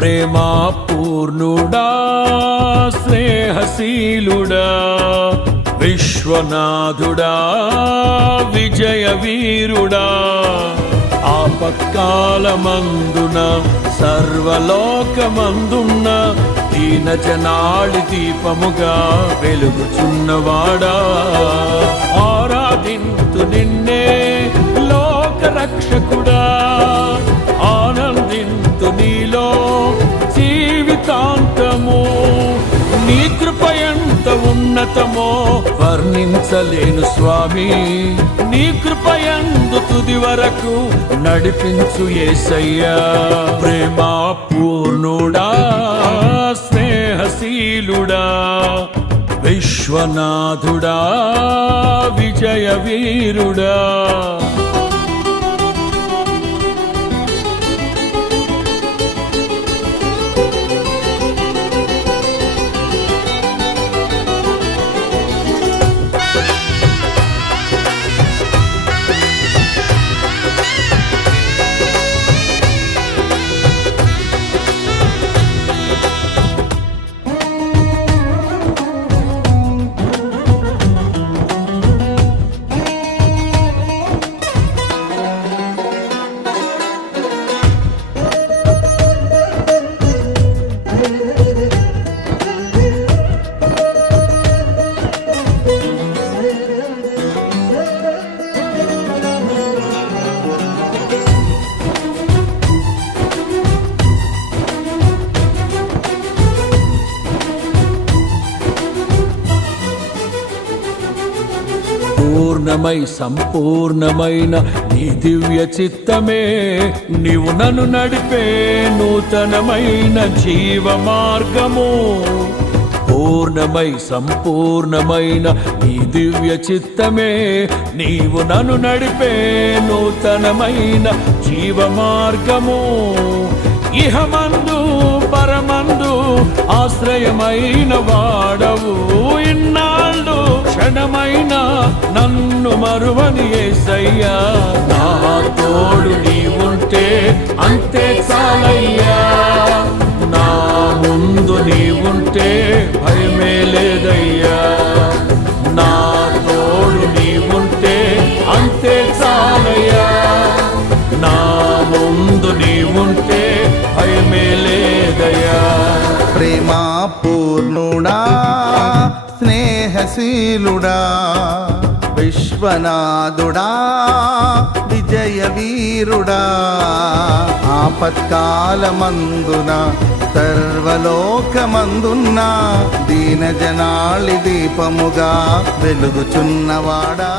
ప్రేమా పూర్ణుడా స్నేహశీలుడా విశ్వనాథుడా విజయ వీరుడా ఆపత్కాలమందున సర్వలోకమందున్న దీన జనాళి దీపముగా వెలుగుచున్నవాడా ఆరాధింతు నిన్నే లోక రక్షకుడా ఆనందింతు నీలో జీవితాంతము నీ కృప ఎంత ఉన్నతమో వర్ణించలేను స్వామి నీ కృప యందు తుది వరకు నడిపించు యేసయ్యా ప్రేమా పూర్ణుడా స్నేహశీలుడా విశ్వనాథుడా విజయ వీరుడా పూర్ణమై సంపూర్ణమైన నీ దివ్య చిత్తమే నీవు నన్ను నడిపే నూతనమైన జీవ మార్గము పూర్ణమై సంపూర్ణమైన నీ దివ్య చిత్తమే నీవు నన్ను నడిపే నూతనమైన జీవ మార్గము ఇహమందు పరమందు ఆశ్రయమైన వాడవు ఇన్నాళ్ళు క్షణమైన నన్ను మరువని యేసయ్యా నా తోడు నీవుంటే అంతే చాలయ్యా నా ముందు నీవుంటే భయమే లేదయ్యా నా తోడు నీవుంటే అంతే చాలయ్యా నా ముందు నీవుంటే భయమే లేదయ్యా ప్రేమా పూర్ణుడా స్నేహశీలుడా విశ్వనాథుడా విజయ వీరుడా ఆపత్కాలమందున సర్వలోకమందున్న దీన జనాళి దీపముగా వెలుగుచున్నవాడా